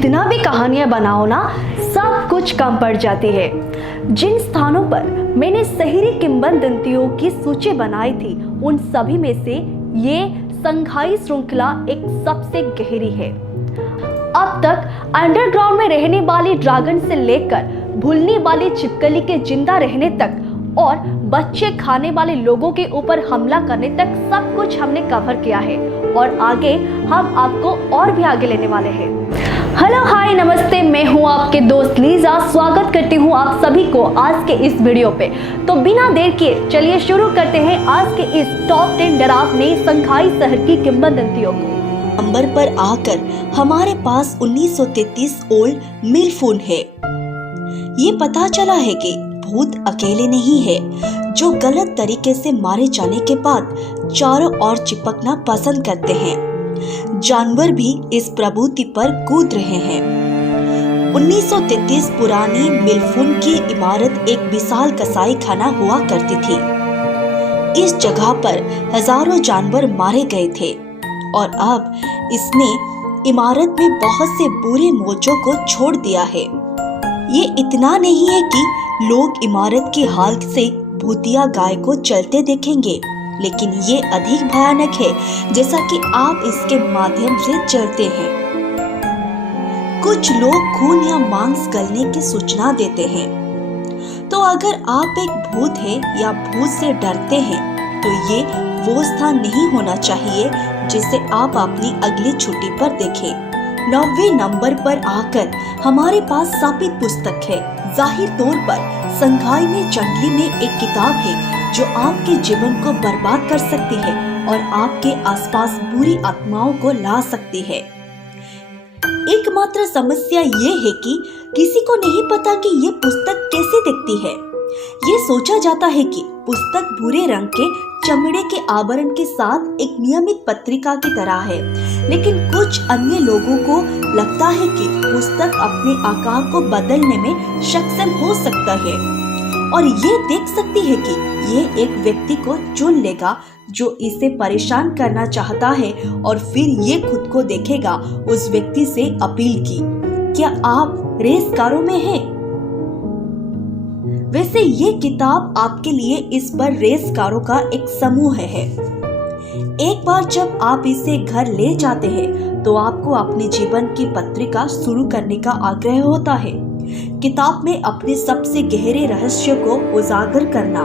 जितना भी कहानियां बनाओ ना, सब कुछ कम पड़ जाती है। जिन स्थानों पर मैंने शहरी किंवदंतियों की सूची बनाई थी, उन सभी में से ये संघाई श्रृंखला एक सबसे गहरी है। अब तक अंडरग्राउंड में रहने वाली ड्रैगन से लेकर भूलने वाली छिपकली के जिंदा रहने तक और बच्चे खाने वाले लोगों के ऊपर हमला करने तक सब कुछ हमने कवर किया है और आगे हम आपको और भी आगे लेने वाले हैं। हेलो हाय नमस्ते, मैं हूं आपके दोस्त लीजा। स्वागत करती हूं आप सभी को आज के इस वीडियो पे। तो बिना देर किए चलिए शुरू करते हैं आज के इस टॉप 10 डरावने संघाई शहर की किंवदंतियों को। नंबर पर आकर हमारे पास 1933 ओल्ड मिलफून है। ये पता चला है कि भूत अकेले नहीं है जो गलत तरीके से मारे जाने के बाद चारों ओर चिपकना पसंद करते हैं। जानवर भी इस प्रवृत्ति पर कूद रहे हैं। 1933 पुरानी मिलफून की इमारत एक विशाल कसाई खाना हुआ करती थी। इस जगह पर हजारों जानवर मारे गए थे और अब इसने इमारत में बहुत से बुरे मोचों को छोड़ दिया है। ये इतना नहीं है कि लोग इमारत की हाल से भूतिया गाय को चलते देखेंगे, लेकिन ये अधिक भयानक है जैसा कि आप इसके माध्यम से चलते हैं। कुछ लोग खून या मांस गलने की सूचना देते हैं। तो अगर आप एक भूत है या भूत से डरते हैं तो ये वो स्थान नहीं होना चाहिए जिसे आप अपनी अगली छुट्टी पर देखें। 9वें नंबर पर आकर हमारे पास शापित पुस्तक है। जाहिर तौर पर संघाई में जंगली में एक किताब है जो आपके जीवन को बर्बाद कर सकती है और आपके आसपास बुरी आत्माओं को ला सकती है। एकमात्र समस्या ये है कि किसी को नहीं पता कि ये पुस्तक कैसे दिखती है। ये सोचा जाता है कि पुस्तक भूरे रंग के चमड़े के आवरण के साथ एक नियमित पत्रिका की तरह है, लेकिन कुछ अन्य लोगों को लगता है कि पुस्तक अपने आकार को बदलने में सक्षम हो सकता है और ये देख सकती है कि ये एक व्यक्ति को चुन लेगा जो इसे परेशान करना चाहता है और फिर ये खुद को देखेगा उस व्यक्ति से अपील की। क्या आप रेस कारों में हैं? वैसे ये किताब आपके लिए इस पर रेस कारों का एक समूह है। एक बार जब आप इसे घर ले जाते हैं तो आपको अपने जीवन की पत्रिका शुरू करने का आग्रह होता है। किताब में अपने सबसे गहरे रहस्य को उजागर करना।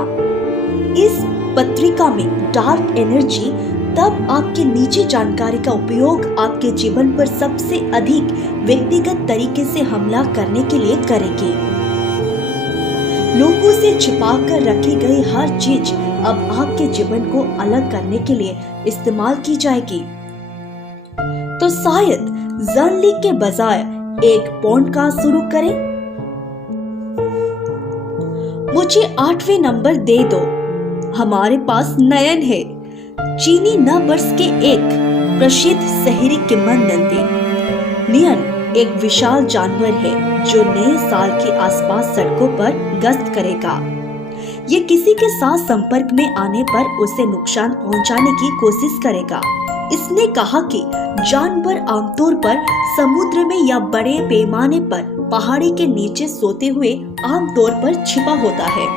इस पत्रिका में डार्क एनर्जी तब आपकी निजी जानकारी का उपयोग आपके जीवन पर सबसे अधिक व्यक्तिगत तरीके से हमला करने के लिए करेगी। लोगों से छिपाकर रखी गई हर चीज अब आपके जीवन को अलग करने के लिए इस्तेमाल की जाएगी। तो शायद ज़नली के बजाय एक पॉडकास्ट शुरू करें। मुझे 8वें नंबर दे दो। हमारे पास नयन है। चीनी नववर्ष के एक प्रसिद्ध शहरी किंवदंती। नयन एक विशाल जानवर है जो नए साल के आसपास सड़कों पर गश्त करेगा। ये किसी के साथ संपर्क में आने पर उसे नुकसान पहुंचाने की कोशिश करेगा। इसने कहा कि जानवर आमतौर पर समुद्र में या बड़े पैमाने पर पहाड़ी के नीचे सोते हुए आमतौर पर छिपा होता है।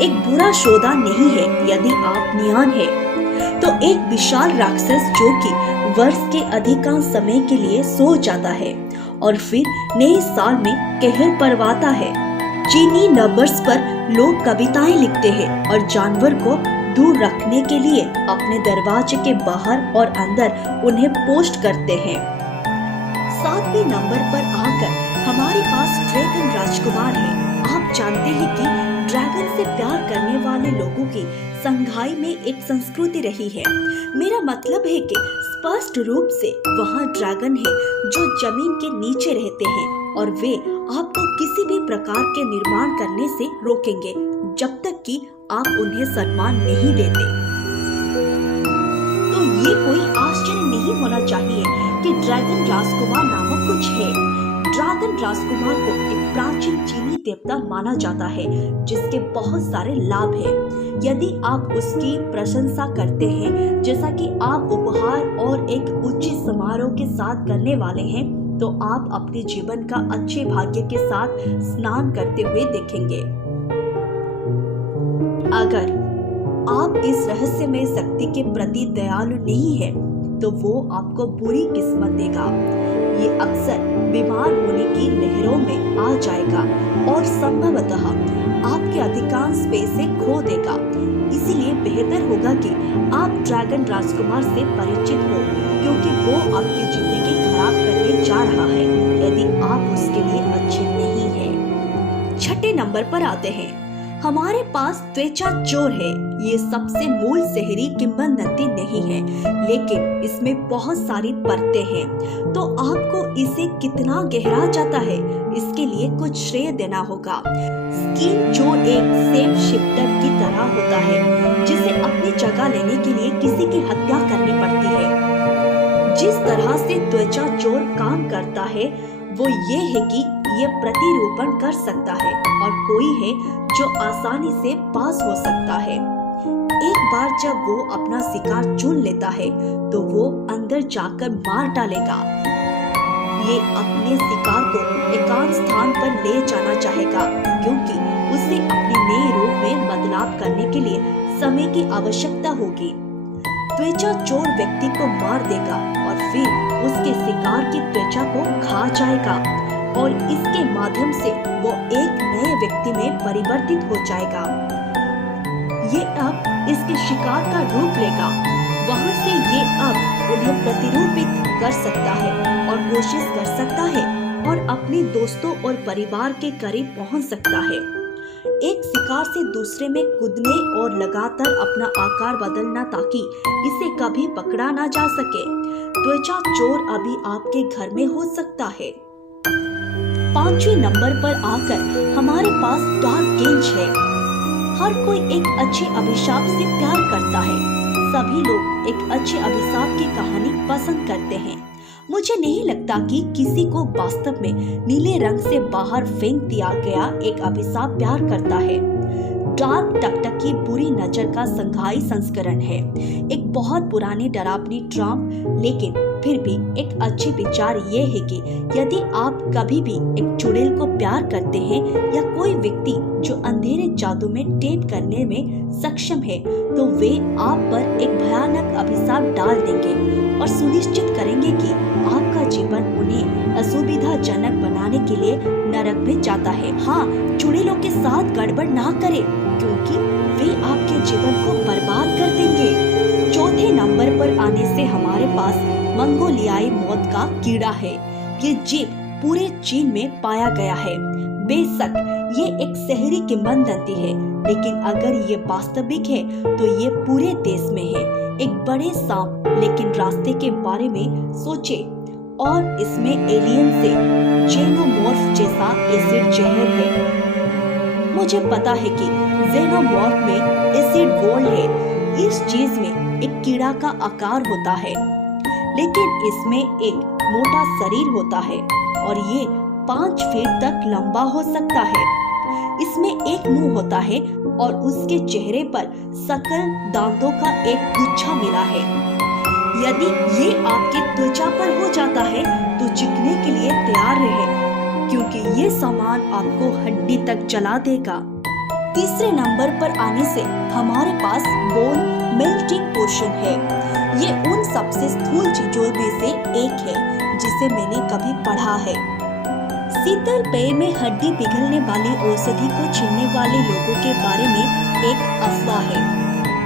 एक बुरा सौदा नहीं है यदि आप नियान है तो एक विशाल राक्षस जो कि वर्ष के अधिकांश समय के लिए सो जाता है और फिर नए साल में कहर परवाता है। चीनी नववर्ष पर लोग कविताएं लिखते हैं और जानवर को दूर रखने के लिए अपने दरवाजे के बाहर और अंदर उन्हें पोस्ट करते हैं। 7वें नंबर पर आकर हमारे पास ड्रैगन राजकुमार है। आप जानते हैं कि ड्रैगन से प्यार करने वाले लोगों की संघाई में एक संस्कृति रही है। मेरा मतलब है कि स्पष्ट रूप से वहाँ ड्रैगन है जो जमीन के नीचे रहते हैं और वे आपको किसी भी प्रकार के निर्माण करने से रोकेंगे जब तक कि आप उन्हें सम्मान नहीं देते। तो ये कोई आश्चर्य नहीं होना चाहिए कि ड्रैगन राजकुमार नामक कुछ है। ड्रैगन राजकुमार को एक प्राचीन चीनी देवता माना जाता है जिसके बहुत सारे लाभ हैं। यदि आप उसकी प्रशंसा करते हैं जैसा कि आप उपहार और एक उचित समारोह के साथ करने वाले हैं तो आप अपने जीवन का अच्छे भाग्य के साथ स्नान करते हुए देखेंगे। अगर आप इस रहस्यमय शक्ति के प्रति दयालु नहीं है तो वो आपको बुरी किस्मत देगा। ये अक्सर बीमार होने की लहरों में आ जाएगा और संभवतः आपके अधिकांश पैसे खो देगा। इसीलिए बेहतर होगा कि आप ड्रैगन राजकुमार से परिचित हो, क्योंकि वो आपकी जिंदगी खराब करने जा रहा है यदि आप उसके लिए अच्छे नहीं हैं। छठे नंबर पर आते हैं। हमारे पास त्वचा चोर है। ये सबसे मूल शहरी किंवदंती नहीं है, लेकिन इसमें बहुत सारी परतें हैं। तो आपको इसे कितना गहरा जाता है इसके लिए कुछ श्रेय देना होगा। स्किन चोर एक सेफ शिफ्टर की तरह होता है, जिसे अपनी जगह लेने के लिए किसी की हत्या करनी पड़ती है। जिस तरह से त्वचा चोर काम करता है वो ये है कि ये प्रतिरूपण कर सकता है और कोई है जो आसानी से पास हो सकता है। एक बार जब वो अपना शिकार चुन लेता है तो वो अंदर जाकर मार डालेगा। ये अपने शिकार को एकांत स्थान पर ले जाना चाहेगा, क्योंकि उसे अपने नए रूप में बदलाव करने के लिए समय की आवश्यकता होगी। त्वचा चोर व्यक्ति को मार देगा और फिर उसके शिकार की त्वचा को खा जाएगा और इसके माध्यम से वो एक नए व्यक्ति में परिवर्तित हो जाएगा। ये अब इसके शिकार का रूप लेगा। वहाँ से ये अब उन्हें प्रतिरूपित कर सकता है और कोशिश कर सकता है और अपने दोस्तों और परिवार के करीब पहुँच सकता है। एक शिकार से दूसरे में कूदने और लगातार अपना आकार बदलना ताकि इसे कभी पकड़ा ना जा सके। त्वचा चोर अभी आपके घर में हो सकता है। पांचवें नंबर पर आकर हमारे पास डार्क गेंज है। हर कोई एक अच्छे अभिशाप से प्यार करता है। सभी लोग एक अच्छे अभिशाप की कहानी पसंद करते हैं। मुझे नहीं लगता कि किसी को वास्तव में नीले रंग से बाहर फेंक दिया गया एक अभिशाप प्यार करता है। डार्क टकटकी बुरी नजर का संघाई संस्करण है, एक बहुत पुरानी डरावनी ट्रम्प, लेकिन फिर भी एक अच्छे विचार ये है कि यदि आप कभी भी एक चुड़ैल को प्यार करते हैं या कोई व्यक्ति जो अंधेरे जादू में टेप करने में सक्षम है, तो वे आप पर एक भयानक अभिशाप डाल देंगे और सुनिश्चित करेंगे कि आपका जीवन उन्हें असुविधाजनक बनाने के लिए नरक में जाता है। हाँ, चुड़ैलों के साथ गड़बड़ ना करें, क्योंकि वे आपके जीवन को बर्बाद कर देंगे। चौथे नंबर पर आने से हमारे पास मंगोलियाई मौत का कीड़ा है। ये जीव पूरे चीन में पाया गया है। बेशक ये एक शहरी किंवदंती है, लेकिन अगर ये वास्तविक है तो ये पूरे देश में है। एक बड़े सांप, लेकिन रास्ते के बारे में सोचे और इसमें एलियन से जेनोमॉर्फ जैसा एसिड जहर है। मुझे पता है कि जेनोमॉर्फ में एसिड वॉल है। इस चीज में एक कीड़ा का आकार होता है, लेकिन इसमें एक मोटा शरीर होता है और ये 5 फीट तक लंबा हो सकता है। इसमें एक मुंह होता है और उसके चेहरे पर सकल दांतों का एक गुच्छा मिला है। यदि ये आपके त्वचा पर हो जाता है तो चिकने के लिए तैयार रहे, क्योंकि ये सामान आपको हड्डी तक जला देगा। तीसरे नंबर पर आने से हमारे पास बोन मेल्टिंग पोशन है। ये उन सबसे स्थूल चीजों में से एक है जिसे मैंने कभी पढ़ा है। शीतल पेय में हड्डी पिघलने वाली औषधि को छीनने वाले लोगों के बारे में एक अफवाह है।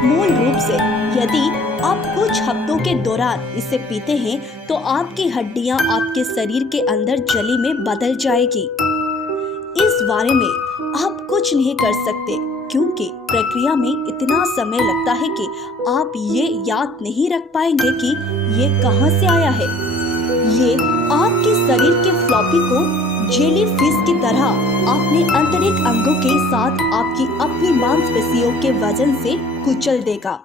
मूल रूप से यदि आप कुछ हफ्तों के दौरान इसे पीते हैं तो आपकी हड्डियां आपके शरीर के अंदर जली में बदल जाएगी। इस बारे में आप कुछ नहीं कर सकते, क्योंकि प्रक्रिया में इतना समय लगता है कि आप ये याद नहीं रख पाएंगे कि ये कहां से आया है। ये आपके शरीर के फ्लॉपी को जेली फिश की तरह अपने आंतरिक अंगों के साथ आपकी अपनी मांसपेशियों के वजन से कुचल देगा।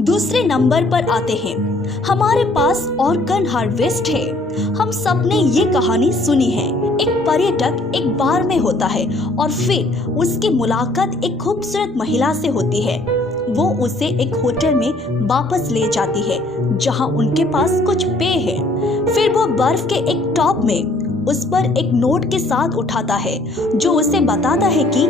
दूसरे नंबर पर आते हैं। हमारे पास ऑर्गन हार्वेस्ट है। हम सब ने ये कहानी सुनी है। एक पर्यटक एक बार में होता है और फिर उसकी मुलाकात एक खूबसूरत महिला से होती है। वो उसे एक होटल में वापस ले जाती है जहां उनके पास कुछ पेय है। फिर वो बर्फ के एक टॉप में उस पर एक नोट के साथ उठाता है जो उसे बताता है कि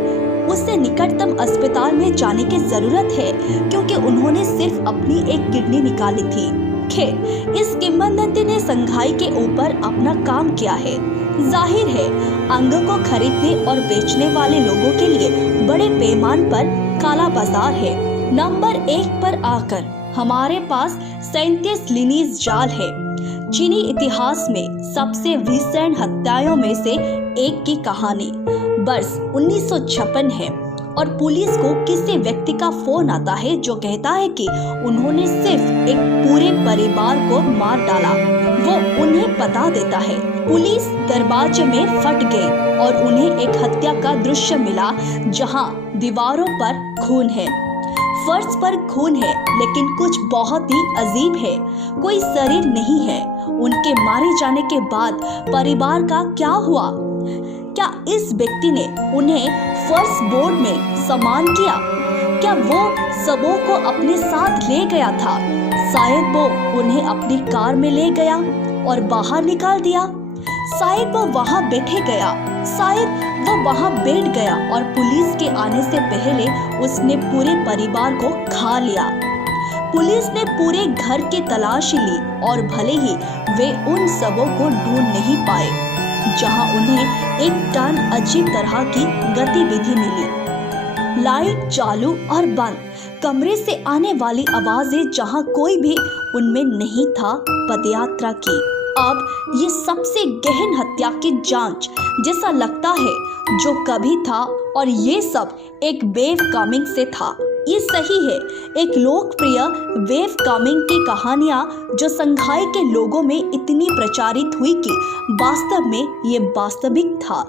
उसे निकटतम अस्पताल में जाने की जरूरत है क्योंकि उन्होंने सिर्फ अपनी एक किडनी निकाली थी। खैर, इस किंवदंती ने संघाई के ऊपर अपना काम किया है। जाहिर है अंगों को खरीदने और बेचने वाले लोगों के लिए बड़े पैमाने पर काला बाजार है। नंबर 1 पर आकर हमारे पास 37 लिनीज जाल है। चीनी इतिहास में सबसे भीषण हत्याओं में से एक की कहानी वर्ष 1956 है और पुलिस को किसी व्यक्ति का फोन आता है जो कहता है कि उन्होंने सिर्फ एक पूरे परिवार को मार डाला। वो उन्हें बता देता है। पुलिस दरवाजे में फट गई और उन्हें एक हत्या का दृश्य मिला जहां दीवारों पर खून है, फर्श पर खून है, लेकिन कुछ बहुत ही अजीब है, कोई शरीर नहीं है। उनके मारे जाने के बाद परिवार का क्या हुआ? क्या इस व्यक्ति ने उन्हें फर्श बोर्ड में समान किया? क्या वो सबों को अपने साथ ले गया था? शायद वो उन्हें अपनी कार में ले गया और बाहर निकाल दिया। शायद वो वहां बैठे गया, शायद वो वहां बैठ गया और पुलिस के आने से पहले उसने पूरे परिवार को खा लिया। पुलिस ने पूरे घर की तलाशी ली और भले ही वे उन सबों को ढूंढ नहीं पाए, जहां उन्हें एक टन अजीब तरह की गतिविधि मिली। लाइट चालू और बंद, कमरे से आने वाली आवाजें जहां कोई भी उनमें नहीं था, पदयात्रा की। अब ये सबसे गहन हत्या की जांच जैसा लगता है जो कभी था, और ये सब एक वेव कमिंग से था। ये सही है, एक लोकप्रिय वेव कमिंग की कहानियां जो संघाई के लोगों में इतनी प्रचारित हुई कि वास्तव में ये वास्तविक था।